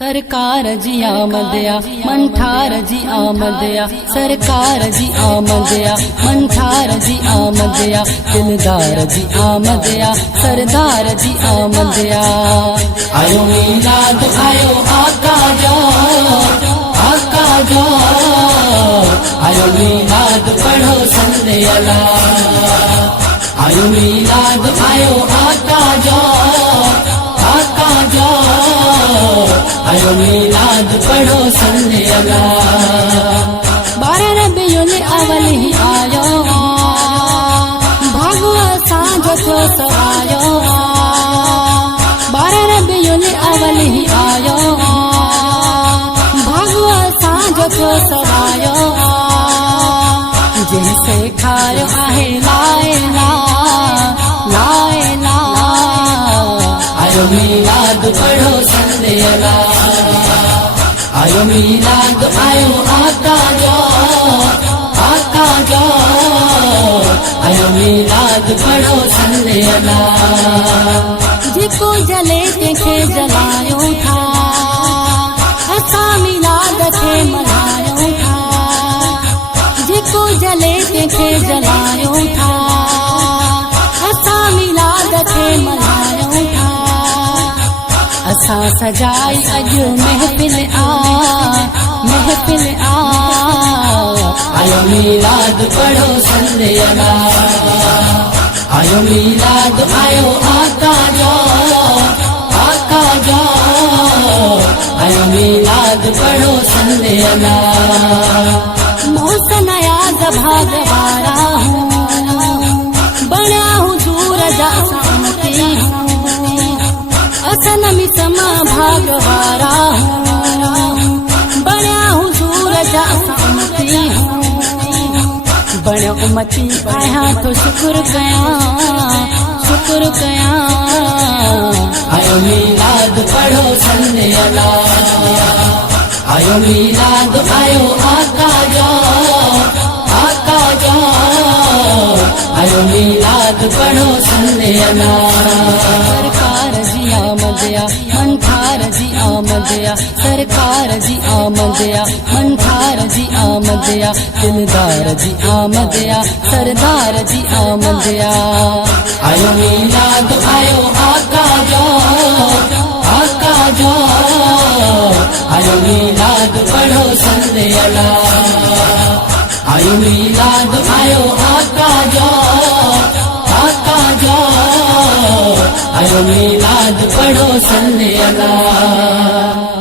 सरकार जी आमदया मंठार जी आमदया सरकार जी आमदया मंठार जी आमदया दिलदार जी आमदया सरदार जी आमदया। आयो मीलाद आयो आका जो आका जो आयो मीलाद पढ़ो संदे अला। आयो मीलाद आयो आका जो आका जो आयो मीलाद पढ़ो संदे अला। 12 रबीउल अव्वल ही आयो भागो असांजो थियो सवायो। 12 रबीउल अव्वल ही आयो भागो असांजो थियो सवायो। जैसे खायो आहे लाएला लाएला। आयो मीलाद पढ़ो संदे अला। आयो मीलाद आयो आका जो आका जो आयो मीलाद पढ़ो संदे अला। जिको जले तंहिंखे जलायो था असां मीलाद खे मल्हायूं था। जिको जले तंहिंखे जलायो था असां मीलाद खे मल्हायूं था। असां सजाई अॼु महफिल आ महफिल आ। आयो मीलाद पढ़ो संदे अला। आयो मीलाद आयो आका जो आका जो आयो मीलाद पढ़ो संदे अला। मोहसिन अयाज़ भागवारा हूँ बणिया हुजूर जा सामती हूँ। असनमी समा भागवारा हूँ बणिया हुजूर जा सामती हूँ। बणियो उम्मती आहियां तो शुक्र कयां। आयो मीलाद पढ़ो संदे अला। आयो मीलाद आयो आका जो आका जो आयो मीलाद पढ़ो संदे अला। सरकार जी आमदया मंठार जी आमदया सरकार जी आमदया मंठार जी आमदया दिलदार जी आमदया सरदार जी आमदया। आयो मीलाद आयो आका जो आका जो आयो मीलाद पढ़ो संदे अला। आयो मीलाद आयो आका जो आका जो आयो मीलाद पढ़ो संदे अला।